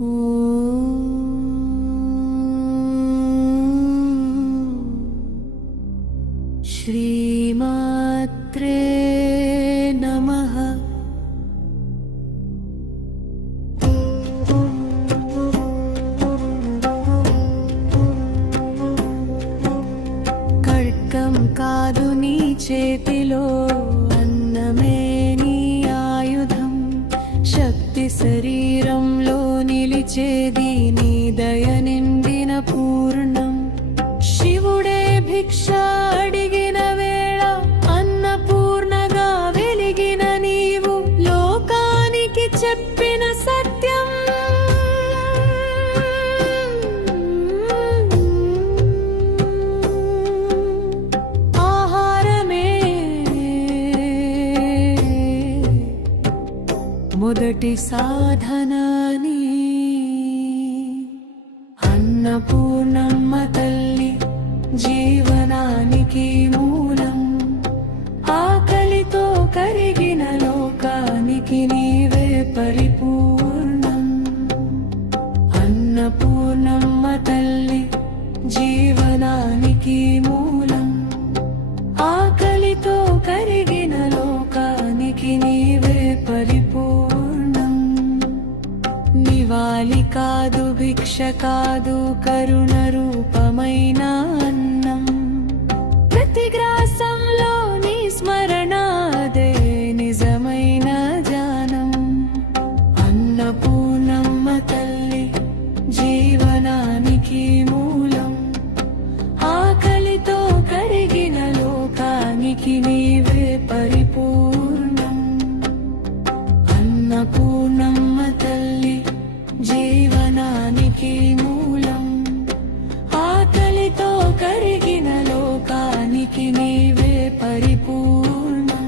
శ్రీమాత్రే నమః. ఖడ్గం కాదు నీ చేతిలో, అన్నమే నీ ఆయుధం. శక్తి శరీరంలో నిలిచేది నీ దయ నిండిన పూర్ణం. శివుడే భిక్ష అడిగిన వేళ అన్నపూర్ణగా వెలిగిన నీవు, లోకానికి చెప్పిన సత్యం. ఆహారమే మొదటి సాధనని. అన్నపూర్ణమ్మ తల్లి జీవనానికి మూలం. ఆకలితో కరిగిన లోకానికి నీవే పరిపూర్ణం. అన్నపూర్ణమ్మ తల్లి జీవనానికి మూలం. ఆకలితో కరిగిన లోకానికి నీవే పరిపూర్ణం. నివాళి కాదు, భిక్ష కాదు, కరుణ రూపమైన అన్నం. ప్రతి గ్రాసంలో నీ స్మరణాదే నిజమైన ధ్యానం. అన్నపూర్ణమ్మ తల్లి జీవనానికి మూలం. ఆకలితో కరిగిన లోకానికి నీవే పరిపూర్ణం. అన్నపూర్ణమ్మ తల్లి జీవనానికి మూలం. ఆకలితో కరిగిన లోకానికి నీవే పరిపూర్ణం.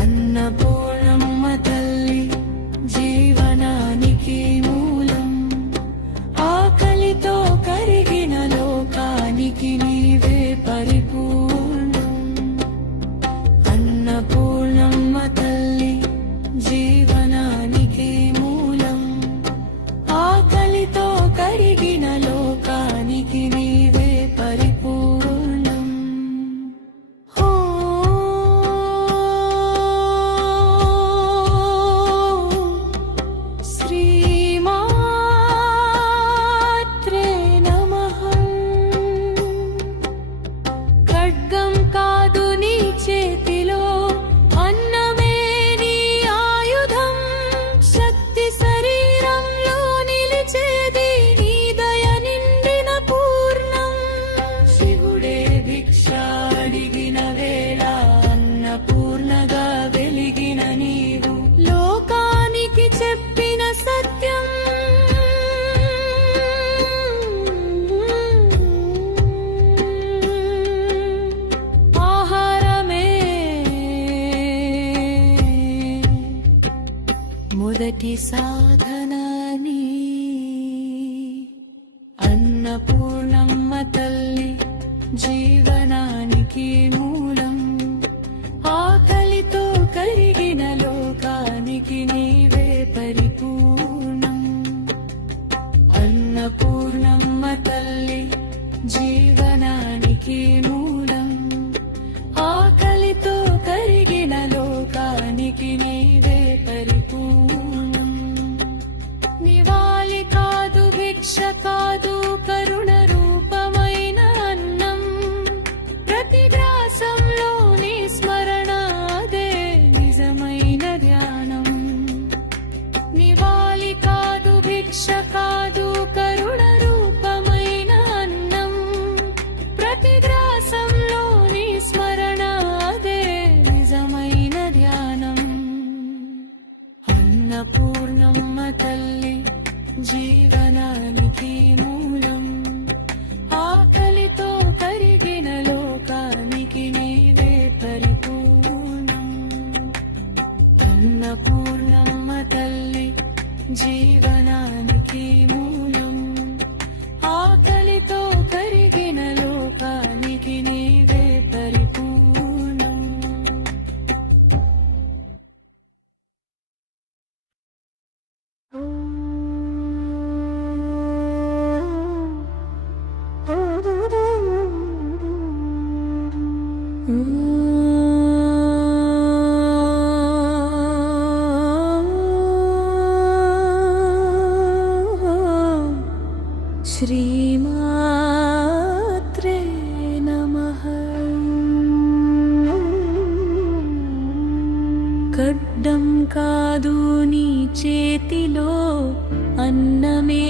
అన్నపూర్ణమ్మ తల్లి జీవనానికి మూలం. ఆకలితో కరిగిన లోకానికి నీవే పరిపూర్ణం. అన్నపూర్ణమ్మ తల్లి జీవనానికి మూలం. ఆకలితో కరిగిన లోకానికి నీవే పరిపూర్ణం. ఖడ్గం కాదు నీ చేతిలో, అన్నమే నీ ఆయుధం. శక్తి శరీరంలో నిలిచేది నీ దయ నిండిన పూర్ణం. శివుడే భిక్ష అడిగిన వేళ అన్నపూర్ణగా వెలిగిన నీవు, లోకానికి చెప్పిన సత్యం. మొదటి సాధనని. అన్నపూర్ణమ్మ తల్లి జీవనానికి మూలం. ఆకలితో కరిగిన లోకానికి నీవే పరిపూర్ణం. అన్నపూర్ణమ్మ తల్లి జీవనానికి మూలం. ఆకలితో కరిగిన లోకానికి నీవే పరిపూర్ణం. నివాళి కాదు, భిక్ష కాదు, కరుణ రూపమైన అన్నం. ప్రతి గ్రాసంలో నీ స్మరణ అదే నిజమైన ధ్యానం. అన్నపూర్ణమ్మ తల్లి జీవనానికి మూలం ఆకలితో కరిగిన లోకానికి నీవే పరిపూర్ణం అన్నపూర్ణమ్మ తల్లి జీవనానికి మూలం ఆకలితో కరిగిన లోకానికి నీవే పరిపూర్ణం శ్రీమాత్రే నమః ఖడ్డం కాదు నీ చేతిలో అన్నమే